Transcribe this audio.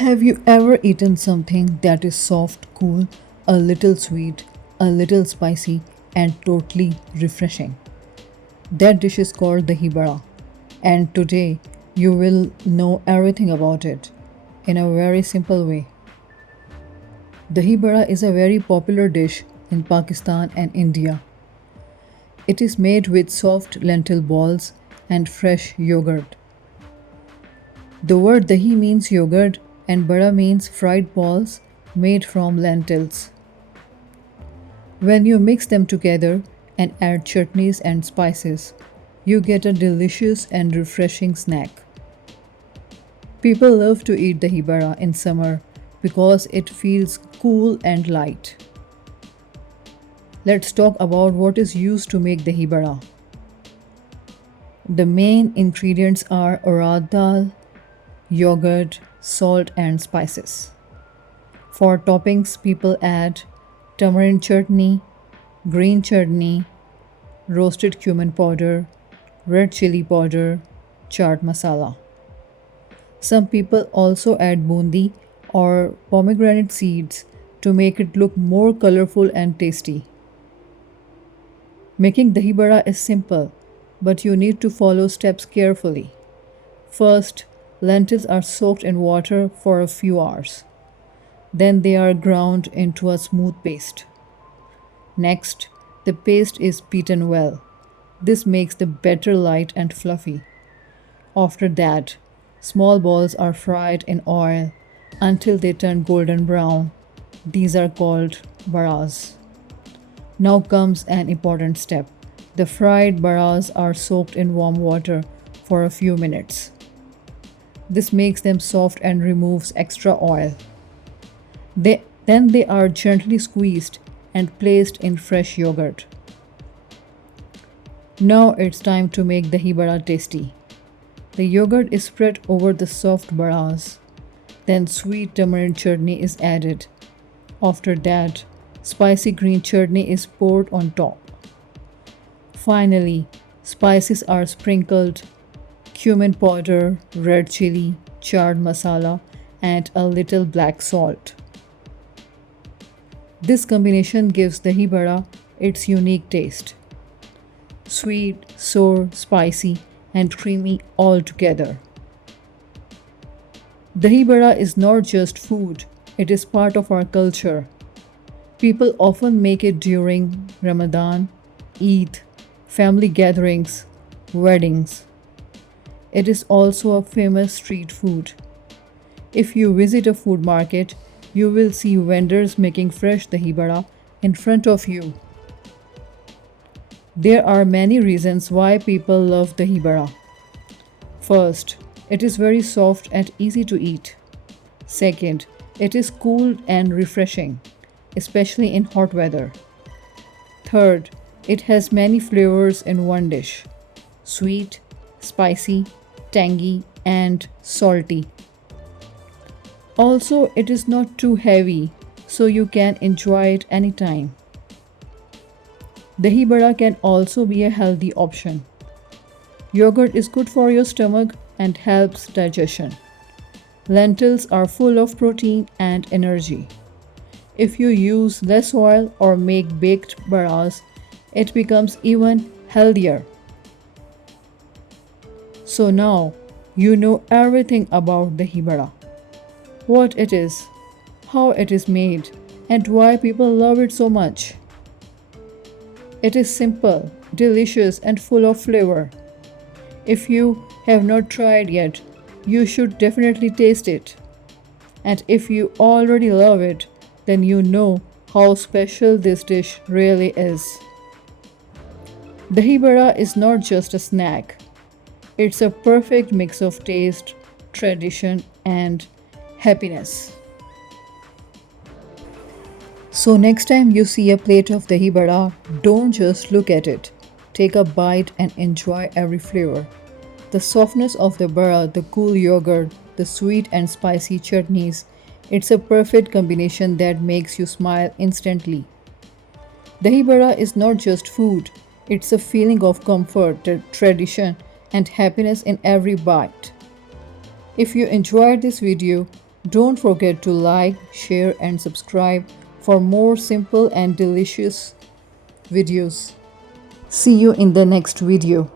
Have you ever eaten something that is soft, cool, a little sweet, a little spicy, and totally refreshing? That dish is called Dahi Bara, and today you will know everything about it in a very simple way. Dahi Bara is a very popular dish in Pakistan and India. It is made with soft lentil balls and fresh yogurt. The word dahi means yogurt and bara means fried balls made from lentils. When you mix them together and add chutneys and spices, you get a delicious and refreshing snack. People love to eat dahi bara in summer because it feels cool and light. Let's talk about what is used to make dahi bara. The main ingredients are urad dal, yogurt, salt, and spices. For toppings, people add tamarind chutney, green chutney, roasted cumin powder, red chili powder, chaat masala. Some people also add bundi or pomegranate seeds to make it look more colorful and tasty. Making dahi bara is simple, but you need to follow steps carefully. First, lentils are soaked in water for a few hours. Then they are ground into a smooth paste. Next, the paste is beaten well. This makes the batter light and fluffy. After that, small balls are fried in oil until they turn golden brown. These are called baras. Now comes an important step. The fried baras are soaked in warm water for a few minutes. This makes them soft and removes extra oil. Then they are gently squeezed and placed in fresh yogurt. Now it's time to make dahi bara tasty. The yogurt is spread over the soft baras. Then sweet tamarind chutney is added. After that, spicy green chutney is poured on top. Finally, spices are sprinkled: cumin powder, red chili, chaat masala, and a little black salt. This combination gives dahi bara its unique taste: sweet, sour, spicy, and creamy all together. Dahi bara is not just food, it is part of our culture. People often make it during Ramadan, Eid, family gatherings, weddings. It is also a famous street food. If you visit a food market, you will see vendors making fresh dahi bara in front of you. There are many reasons why people love dahi bara. First, it is very soft and easy to eat. Second, it is cool and refreshing, especially in hot weather. Third, it has many flavors in one dish: sweet, spicy, tangy, and salty. Also, it is not too heavy, so you can enjoy it anytime. Dahi bara can also be a healthy option. Yogurt is good for your stomach and helps digestion. Lentils are full of protein and energy. If you use less oil or make baked baras, it becomes even healthier. So now you know everything about dahi bara: what it is, how it is made, and why people love it so much. It is simple, delicious, and full of flavor. If you have not tried yet, you should definitely taste it. And if you already love it, then you know how special this dish really is. Dahi bara is not just a snack. It's a perfect mix of taste, tradition, and happiness. So next time you see a plate of dahi bara, don't just look at it. Take a bite and enjoy every flavor. The softness of the bara, the cool yogurt, the sweet and spicy chutneys, it's a perfect combination that makes you smile instantly. Dahi bara is not just food, it's a feeling of comfort, tradition, and happiness in every bite. If you enjoyed this video, Don't forget to like, share, and subscribe for more simple and delicious videos. See you in the next video.